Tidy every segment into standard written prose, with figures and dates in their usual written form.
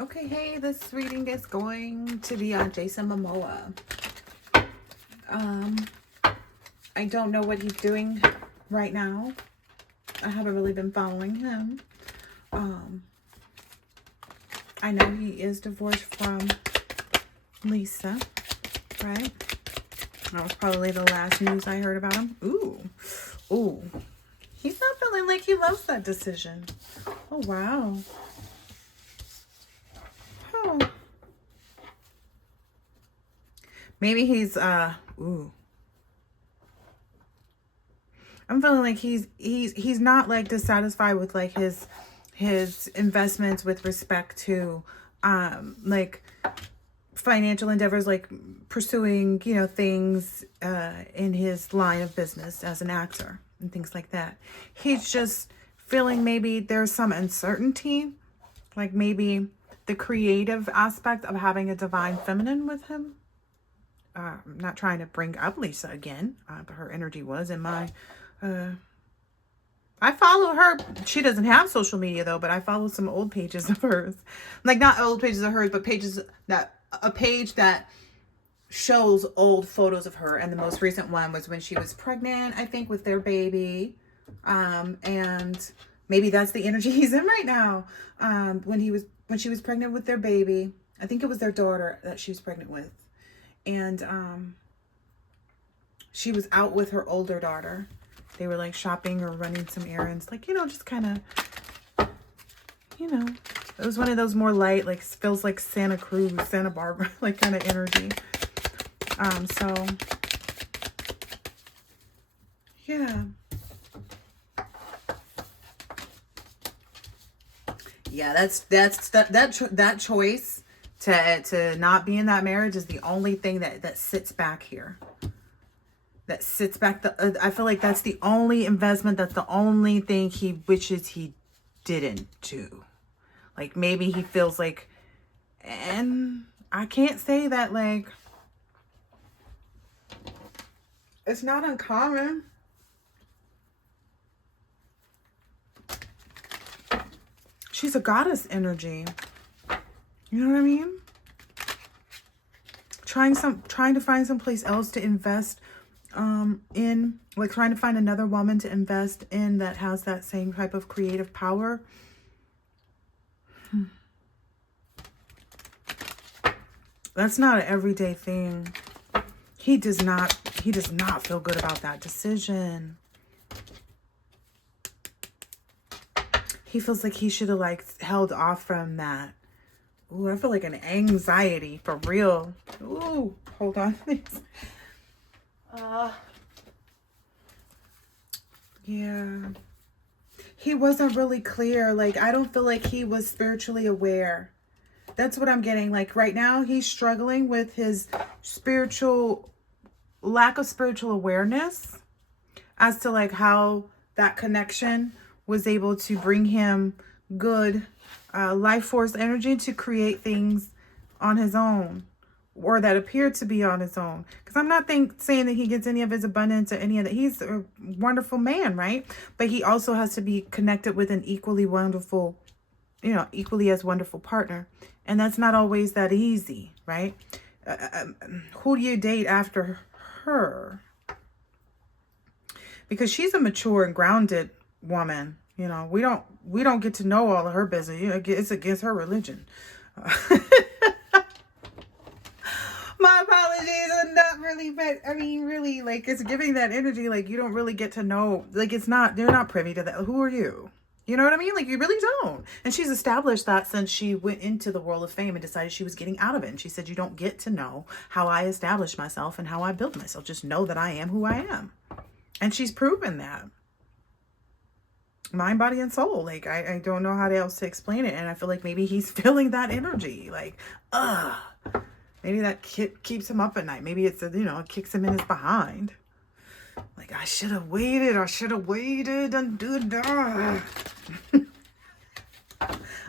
Okay, hey, this reading is going to be on Jason Momoa. I don't know what he's doing right now. I haven't really been following him. I know he is divorced from Lisa, right? That was probably the last news I heard about him. Ooh. He's not feeling like he loves that decision. Oh, wow. Oh. Maybe he's, I'm feeling like he's not like dissatisfied with like his investments with respect to, like financial endeavors, like pursuing, you know, things, in his line of business as an actor and things like that. He's just feeling maybe there's some uncertainty, like maybe the creative aspect of having a divine feminine with him. I'm not trying to bring up Lisa again, but her energy was in my, I follow her. She doesn't have social media though, but I follow some old pages of hers. Like not old pages of hers, but a page that shows old photos of her. And the most recent one was when she was pregnant, I think, with their baby. And maybe that's the energy he's in right now. When she was pregnant with their baby, I think it was their daughter that she was pregnant with. And she was out with her older daughter. They were like shopping or running some errands, like, you know, just kind of, you know, it was one of those more light, like feels like Santa Cruz, Santa Barbara, like kind of energy. So yeah. Yeah, that choice to not be in that marriage is the only thing that sits back here. That sits back. I feel like that's the only investment. That's the only thing he wishes he didn't do. Like maybe he feels like, and I can't say that like, it's not uncommon. She's a goddess energy. You know what I mean? Trying to find someplace else to invest in, like trying to find another woman to invest in that has that same type of creative power. That's not an everyday thing. He does not feel good about that decision. He feels like he should have like held off from that. Ooh, I feel like an anxiety for real. Ooh, hold on, please. Yeah. He wasn't really clear. Like, I don't feel like he was spiritually aware. That's what I'm getting. Like, right now, he's struggling with his lack of spiritual awareness as to, like, how that connection was able to bring him good life force energy to create things on his own, or that appeared to be on his own. Because I'm not saying that he gets any of his abundance or any of that. He's a wonderful man, right? But he also has to be connected with an equally wonderful, you know, equally as wonderful partner. And that's not always that easy, right? Who do you date after her? Because she's a mature and grounded woman. You know, we don't get to know all of her business. You know, it's against her religion. My apologies. I'm not really, but I mean, really, like, it's giving that energy. Like, you don't really get to know. Like, they're not privy to that. Who are you? You know what I mean? Like, you really don't. And she's established that since she went into the world of fame and decided she was getting out of it. And she said, you don't get to know how I establish myself and how I build myself. Just know that I am who I am. And she's proven that. Mind, body, and soul. Like, I don't know how else to explain it. And I feel like maybe he's feeling that energy. Like, maybe that keeps him up at night. Maybe it's, you know, it kicks him in his behind. Like, I should have waited. And do that.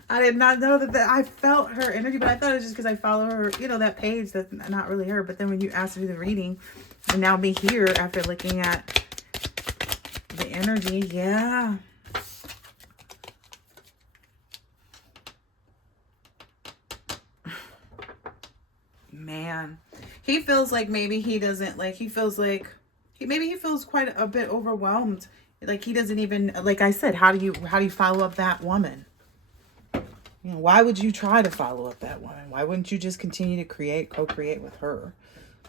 I did not know that I felt her energy, but I thought it was just because I follow her, you know, that page. That's not really her. But then when you asked to do the reading, and now be here after looking at the energy, yeah. Man, he feels like maybe he doesn't like, he feels like maybe he feels quite a bit overwhelmed. Like he doesn't even, like I said, how do you follow up that woman? You know, why would you try to follow up that woman? Why wouldn't you just continue to co-create with her?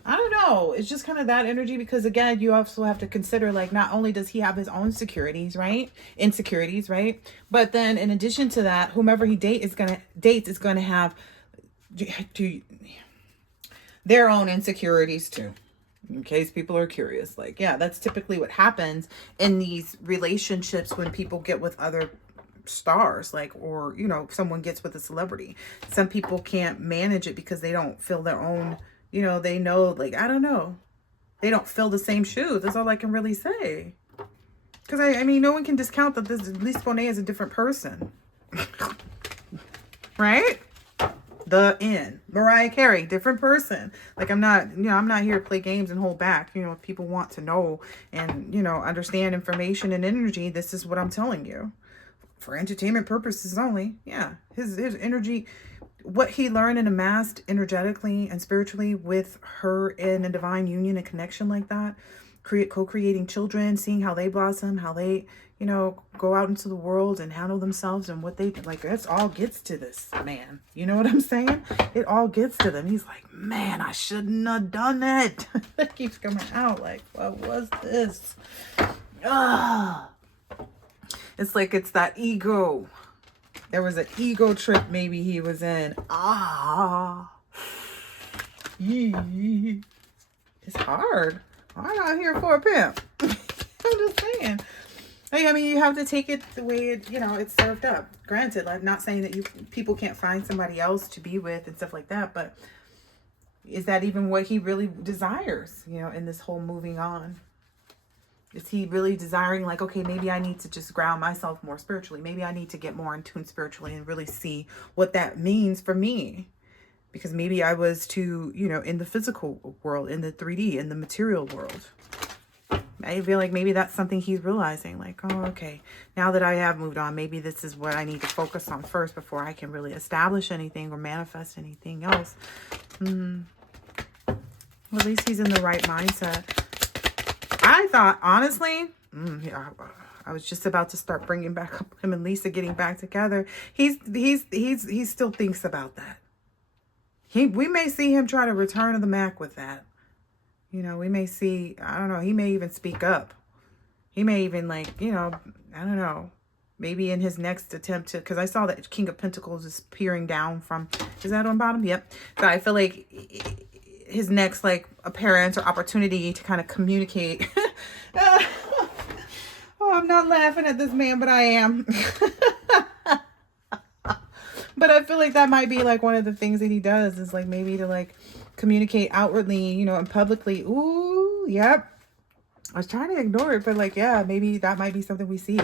I don't know. It's just kind of that energy, because again, you also have to consider, like, not only does he have his own insecurities, right? But then in addition to that, whomever he dates is gonna have their own insecurities too. In case people are curious, like, yeah, that's typically what happens in these relationships when people get with other stars, like, or someone gets with a celebrity. Some people can't manage it because they don't feel their own, they know, like, I don't know, they don't fill the same shoes. That's all I can really say. Because I mean, no one can discount that this Lisa Bonet is a different person. Right? Mariah Carey, different person. Like, I'm not here to play games and hold back. If people want to know and, understand information and energy, this is what I'm telling you. For entertainment purposes only. Yeah. His energy, what he learned and amassed energetically and spiritually with her in a divine union and connection like that, co-creating children, seeing how they blossom, how they, go out into the world and handle themselves, and what they like, that's all gets to this man. You know what I'm saying? It all gets to them. He's like, man, I shouldn't have done it. That keeps coming out. Like, what was this? It's like, it's that ego. There was an ego trip maybe he was in. It's hard. I'm not here for a pimp. I'm just saying. Like, I mean, you have to take it the way it's served up. Granted, I'm not saying that people can't find somebody else to be with and stuff like that, but is that even what he really desires, in this whole moving on? Is he really desiring, like, okay, maybe I need to just ground myself more spiritually. Maybe I need to get more in tune spiritually and really see what that means for me. Because maybe I was too, in the physical world, in the 3D, in the material world. I feel like maybe that's something he's realizing. Like, oh, okay, now that I have moved on, maybe this is what I need to focus on first before I can really establish anything or manifest anything else. Well, at least he's in the right mindset. I thought, honestly, I was just about to start bringing back up him and Lisa getting back together. He still thinks about that. We may see him try to return to the Mac with that. We may see, I don't know, he may even speak up. He may even, like, I don't know, maybe in his next attempt to, because I saw that King of Pentacles is peering down from, is that on bottom? Yep. So I feel like his next, like, appearance or opportunity to kind of communicate. Oh, I'm not laughing at this man, but I am. But I feel like that might be, like, one of the things that he does is, like, maybe to, like, communicate outwardly, and publicly. Ooh, yep. I was trying to ignore it, but, like, yeah, maybe that might be something we see.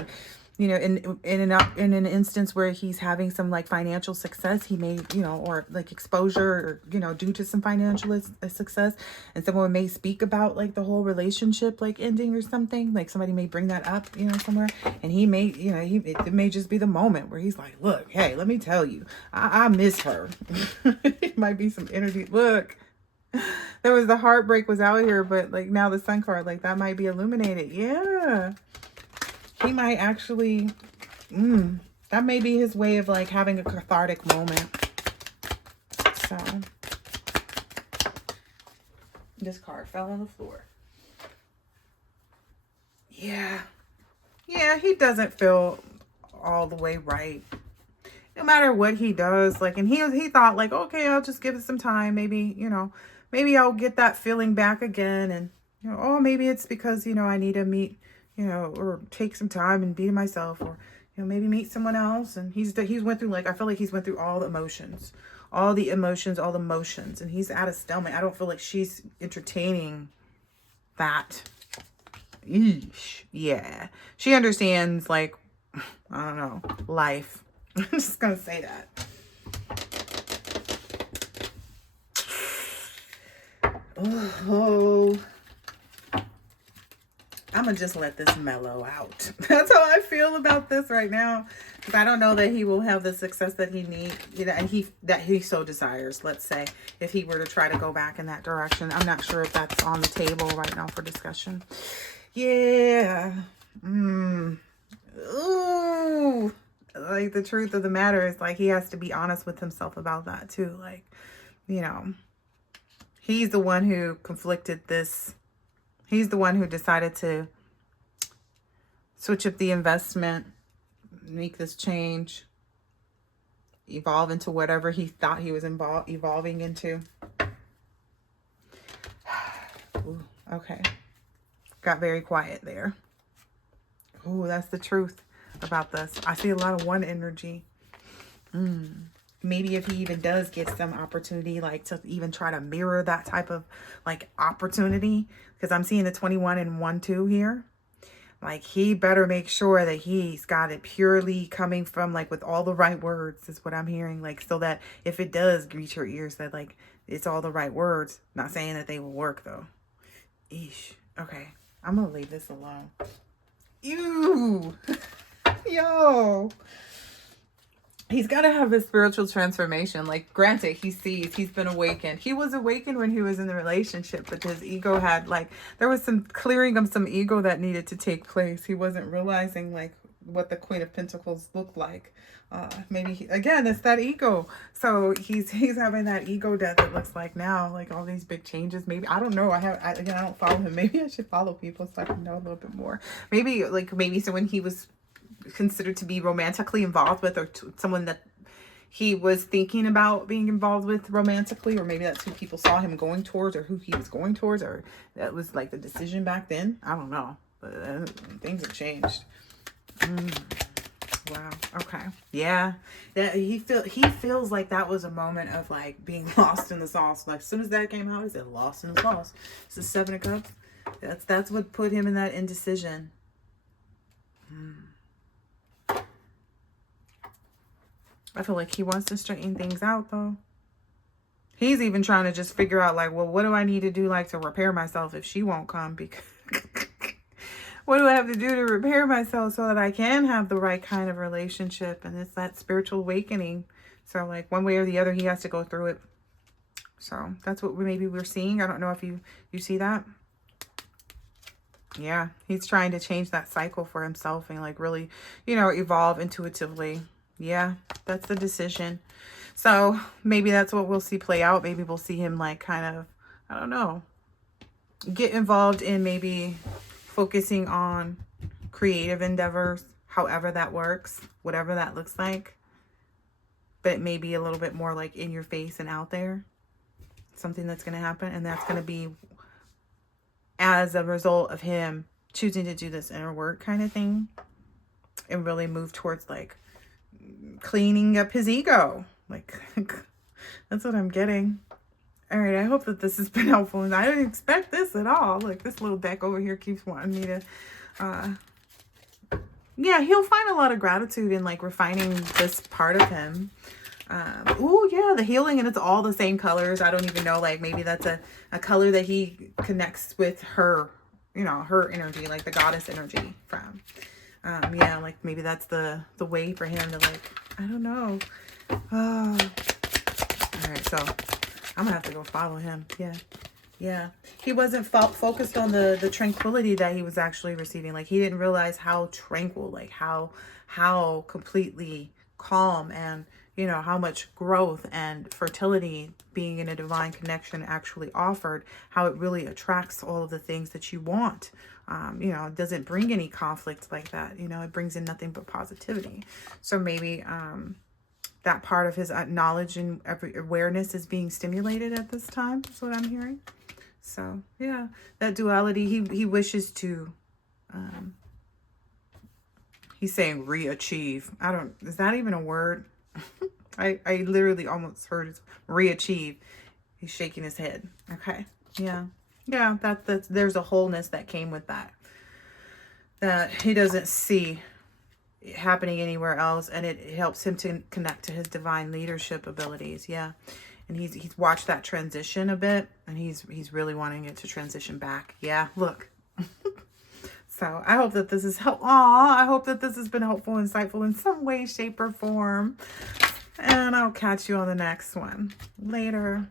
In an instance where he's having some, like, financial success, he may, or, like, exposure, or, due to some financial success, and someone may speak about, like, the whole relationship, like, ending or something. Like, somebody may bring that up, somewhere, and he may, it may just be the moment where he's like, look, hey, let me tell you, I miss her. It might be some energy. Look, there was the heartbreak was out here, but, like, now the sun card, like, that might be illuminated. Yeah. He might actually, that may be his way of, like, having a cathartic moment. So, this card fell on the floor. Yeah. Yeah, he doesn't feel all the way right. No matter what he does, like, and he thought, like, okay, I'll just give it some time. Maybe, maybe I'll get that feeling back again. And, maybe it's because, I need to meet, or take some time and be to myself, or, maybe meet someone else. And he's went through, like, I feel like he's went through all the emotions, all the motions, and he's at a stalemate. I don't feel like she's entertaining that. Eesh. Yeah. She understands, like, I don't know, life. I'm just going to say that. Oh, I'm going to just let this mellow out. That's how I feel about this right now. Because I don't know that he will have the success that he needs, you know, and that he so desires, let's say, if he were to try to go back in that direction. I'm not sure if that's on the table right now for discussion. Yeah. Ooh. Like, the truth of the matter is, like, he has to be honest with himself about that, too. Like, you know, he's the one who conflicted this. He's the one who decided to switch up the investment, make this change, evolve into whatever he thought he was evolving into. Ooh, okay. Got very quiet there. Ooh, that's the truth about this. I see a lot of one energy. Maybe if he even does get some opportunity, like to even try to mirror that type of like opportunity, because I'm seeing the 21 and 1-2 here. Like, he better make sure that he's got it purely coming from, like, with all the right words is what I'm hearing. Like, so that if it does reach your ears, that, like, it's all the right words. Not saying that they will work, though. Eesh. Okay. I'm going to leave this alone. Ew. Yo. He's got to have a spiritual transformation. Like, granted, he sees, he's been awakened. He was awakened when he was in the relationship, but his ego had, like, there was some clearing of some ego that needed to take place. He wasn't realizing, like, what the Queen of Pentacles looked like. Maybe, again, it's that ego. So he's having that ego death, it looks like now, like all these big changes. Maybe, I don't know. Again, I don't follow him. Maybe I should follow people so I can know a little bit more. Maybe so when he was considered to be romantically involved with, or someone that he was thinking about being involved with romantically, or maybe that's who people saw him going towards, or who he was going towards, or that was like the decision back then. I don't know, but things have changed. Wow. Okay. Yeah. That he feels like that was a moment of like being lost in the sauce. Like, as soon as that came out, he said lost in the sauce. It's the 7 of Cups. That's what put him in that indecision. I feel like he wants to straighten things out, though. He's even trying to just figure out, like, well, what do I need to do, like, to repair myself if she won't come? Because what do I have to do to repair myself so that I can have the right kind of relationship? And it's that spiritual awakening. So, like, one way or the other, he has to go through it. So that's what maybe we're seeing. I don't know if you see that. Yeah, he's trying to change that cycle for himself and, like, really, you know, evolve intuitively. Yeah, that's the decision. So maybe that's what we'll see play out. Maybe we'll see him, like, kind of, I don't know, get involved in maybe focusing on creative endeavors, however that works, whatever that looks like. But it may be a little bit more like in your face and out there. Something that's going to happen. And that's going to be as a result of him choosing to do this inner work kind of thing. And really move towards, like, cleaning up his ego. Like, that's what I'm getting. All right, I hope that this has been helpful, and I didn't expect this at all. Like, this little deck over here keeps wanting me to yeah, he'll find a lot of gratitude in, like, refining this part of him. Oh yeah, the healing, and it's all the same colors. I don't even know, like, maybe that's a color that he connects with her, you know, her energy, like the goddess energy from. Yeah, like, maybe that's the way for him to, like, I don't know. Oh. All right, so I'm gonna have to go follow him. Yeah. He wasn't focused on the tranquility that he was actually receiving. Like, he didn't realize how tranquil, like how completely calm, and, you know, how much growth and fertility being in a divine connection actually offered, how it really attracts all of the things that you want. You know, it doesn't bring any conflict like that. You know, it brings in nothing but positivity. So maybe that part of his knowledge and awareness is being stimulated at this time. That's what I'm hearing. So, yeah, that duality, he wishes to, he's saying re-achieve. Is that even a word? I literally almost heard it, re-achieve. He's shaking his head. Okay. Yeah. Yeah, there's a wholeness that came with that he doesn't see happening anywhere else, and it helps him to connect to his divine leadership abilities. Yeah. And he's watched that transition a bit, and he's really wanting it to transition back. Yeah, look. So I hope that this is I hope that this has been helpful, insightful in some way, shape, or form. And I'll catch you on the next one. Later.